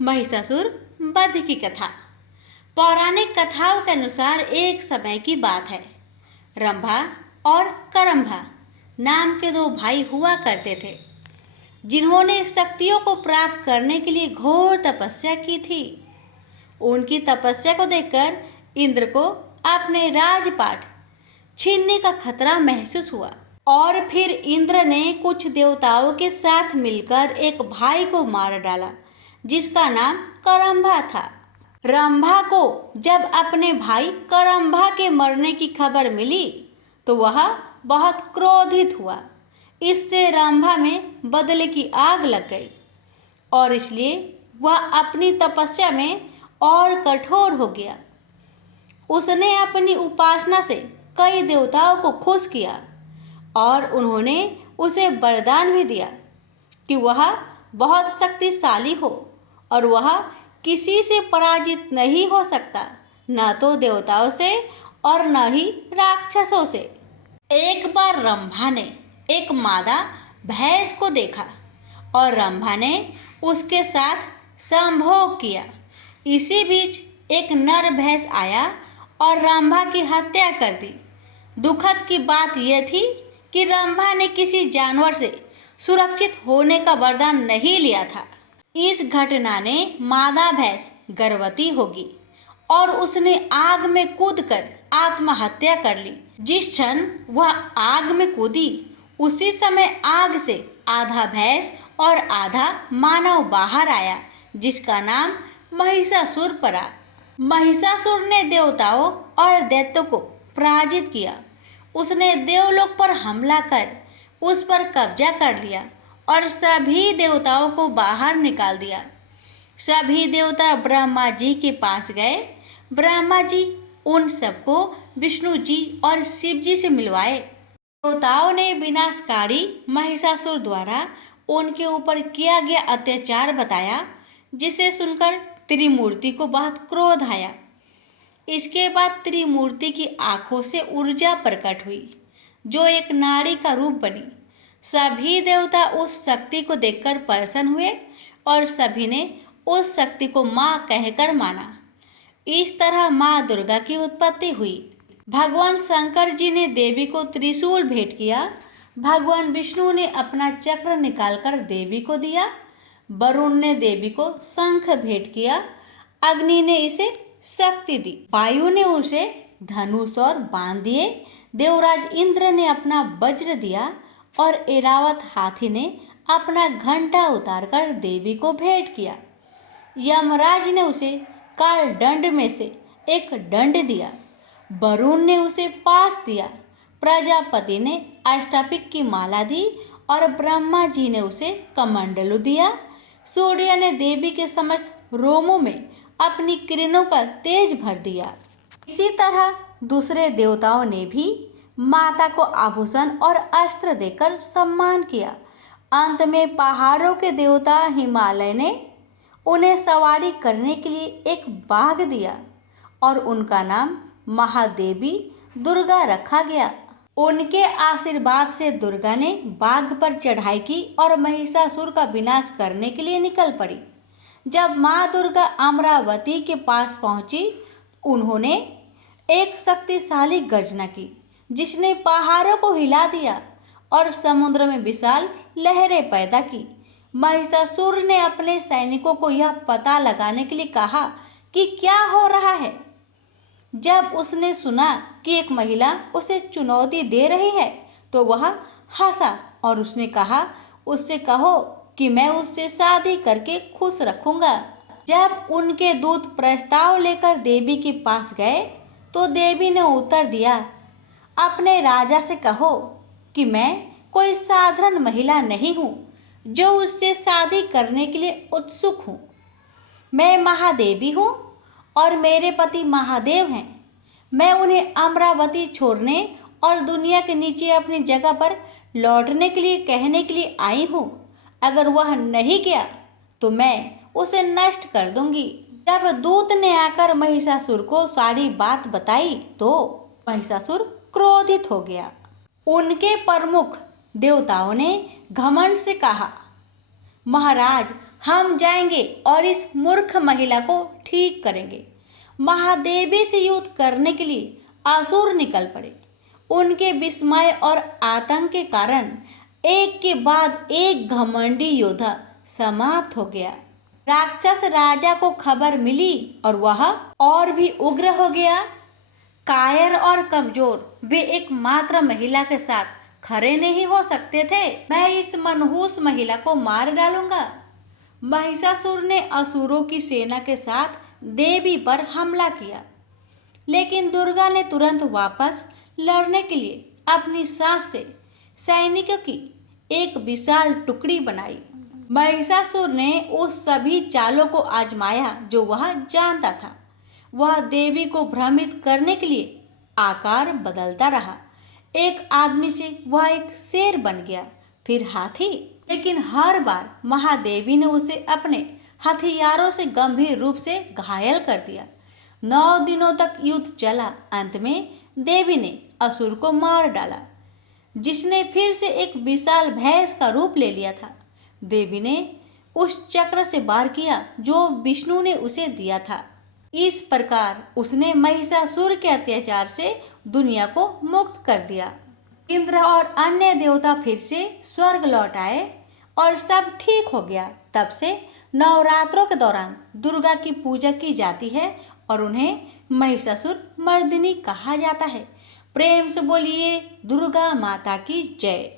महिषासुर वध की कथा। पौराणिक कथाओं के अनुसार एक समय की बात है। रंभा और करंभा नाम के दो भाई हुआ करते थे, जिन्होंने शक्तियों को प्राप्त करने के लिए घोर तपस्या की थी। उनकी तपस्या को देखकर इंद्र को अपने राजपाट छीनने का खतरा महसूस हुआ और फिर इंद्र ने कुछ देवताओं के साथ मिलकर एक भाई को मार डाला, जिसका नाम करंभा था। रंभा को जब अपने भाई करंभा के मरने की खबर मिली तो वह बहुत क्रोधित हुआ। इससे रंभा में बदले की आग लग गई और इसलिए वह अपनी तपस्या में और कठोर हो गया। उसने अपनी उपासना से कई देवताओं को खुश किया और उन्होंने उसे वरदान भी दिया कि वह बहुत शक्तिशाली हो और वह किसी से पराजित नहीं हो सकता, न तो देवताओं से और न ही राक्षसों से। एक बार रंभा ने एक मादा भैंस को देखा और रंभा ने उसके साथ संभोग किया। इसी बीच एक नर भैंस आया और रंभा की हत्या कर दी। दुखद की बात यह थी कि रंभा ने किसी जानवर से सुरक्षित होने का वरदान नहीं लिया था। इस घटना ने मादा भैंस गर्भवती होगी और उसने आग में कूदकर आत्महत्या कर ली। जिस क्षण वह आग में कूदी उसी समय आग से आधा भैंस और आधा मानव बाहर आया, जिसका नाम महिषासुर पड़ा। महिषासुर ने देवताओं और दैत्यों को पराजित किया। उसने देवलोक पर हमला कर उस पर कब्जा कर लिया और सभी देवताओं को बाहर निकाल दिया। सभी देवता ब्रह्मा जी के पास गए। ब्रह्मा जी उन सबको विष्णु जी और शिव जी से मिलवाए। देवताओं ने विनाशकारी महिषासुर द्वारा उनके ऊपर किया गया अत्याचार बताया, जिसे सुनकर त्रिमूर्ति को बहुत क्रोध आया। इसके बाद त्रिमूर्ति की आंखों से ऊर्जा प्रकट हुई, जो एक नारी का रूप बनी। सभी देवता उस शक्ति को देखकर प्रसन्न हुए और सभी ने उस शक्ति को माँ कहकर माना। इस तरह माँ दुर्गा की उत्पत्ति हुई। भगवान शंकर जी ने देवी को त्रिशूल भेंट किया। भगवान विष्णु ने अपना चक्र निकालकर देवी को दिया। वरुण ने देवी को शंख भेंट किया। अग्नि ने इसे शक्ति दी। वायु ने उसे धनुष और बाण दिए। देवराज इंद्र ने अपना वज्र दिया और ऐरावत हाथी ने अपना घंटा उतारकर देवी को भेंट किया। यमराज ने उसे काल दंड में से एक दंड दिया। वरुण ने उसे पास दिया। प्रजापति ने अष्टपिक की माला दी और ब्रह्मा जी ने उसे कमंडलू दिया। सूर्य ने देवी के समस्त रोमों में अपनी किरणों का तेज भर दिया। इसी तरह दूसरे देवताओं ने भी माता को आभूषण और अस्त्र देकर सम्मान किया। अंत में पहाड़ों के देवता हिमालय ने उन्हें सवारी करने के लिए एक बाघ दिया और उनका नाम महादेवी दुर्गा रखा गया। उनके आशीर्वाद से दुर्गा ने बाघ पर चढ़ाई की और महिषासुर का विनाश करने के लिए निकल पड़ी। जब माँ दुर्गा अमरावती के पास पहुंची, उन्होंने एक शक्तिशाली गर्जना की, जिसने पहाड़ों को हिला दिया और समुद्र में विशाल लहरें पैदा की। महिषासुर ने अपने सैनिकों को यह पता लगाने के लिए कहा कि क्या हो रहा है। जब उसने सुना कि एक महिला उसे चुनौती दे रही है तो वह हंसा और उसने कहा, उससे कहो कि मैं उससे शादी करके खुश रखूंगा। जब उनके दूत प्रस्ताव लेकर देवी के पास गए तो देवी ने उत्तर दिया, अपने राजा से कहो कि मैं कोई साधारण महिला नहीं हूँ जो उससे शादी करने के लिए उत्सुक हूँ। मैं महादेवी हूँ और मेरे पति महादेव हैं। मैं उन्हें अमरावती छोड़ने और दुनिया के नीचे अपनी जगह पर लौटने के लिए कहने के लिए आई हूँ। अगर वह नहीं गया तो मैं उसे नष्ट कर दूंगी। जब दूत ने आकर महिषासुर को सारी बात बताई तो महिषासुर क्रोधित हो गया। उनके प्रमुख देवताओं ने घमंड से कहा, महाराज, हम जाएंगे और इस मूर्ख महिला को ठीक करेंगे। महादेवी से युद्ध करने के लिए असुर निकल पड़े। उनके विस्मय और आतंक के कारण एक के बाद एक घमंडी योद्धा समाप्त हो गया। राक्षस राजा को खबर मिली और वह और भी उग्र हो गया। कायर और कमजोर वे एकमात्र महिला के साथ खड़े नहीं हो सकते थे। मैं इस मनहूस महिला को मार डालूंगा। महिषासुर ने असुरों की सेना के साथ देवी पर हमला किया, लेकिन दुर्गा ने तुरंत वापस लड़ने के लिए अपनी सास से सैनिकों की एक विशाल टुकड़ी बनाई। महिषासुर ने उस सभी चालों को आजमाया जो वह जानता था। वह देवी को भ्रमित करने के लिए आकार बदलता रहा। एक आदमी से वह एक शेर बन गया, फिर हाथी, लेकिन हर बार महादेवी ने उसे अपने हथियारों से गंभीर रूप से घायल कर दिया। 9 दिनों तक युद्ध चला। अंत में देवी ने असुर को मार डाला, जिसने फिर से एक विशाल भैंस का रूप ले लिया था। देवी ने उस चक्र से वार किया जो विष्णु ने उसे दिया था। इस प्रकार उसने महिषासुर के अत्याचार से दुनिया को मुक्त कर दिया। इंद्र और अन्य देवता फिर से स्वर्ग लौट आए और सब ठीक हो गया। तब से नवरात्रों के दौरान दुर्गा की पूजा की जाती है और उन्हें महिषासुर मर्दिनी कहा जाता है। प्रेम से बोलिए दुर्गा माता की जय।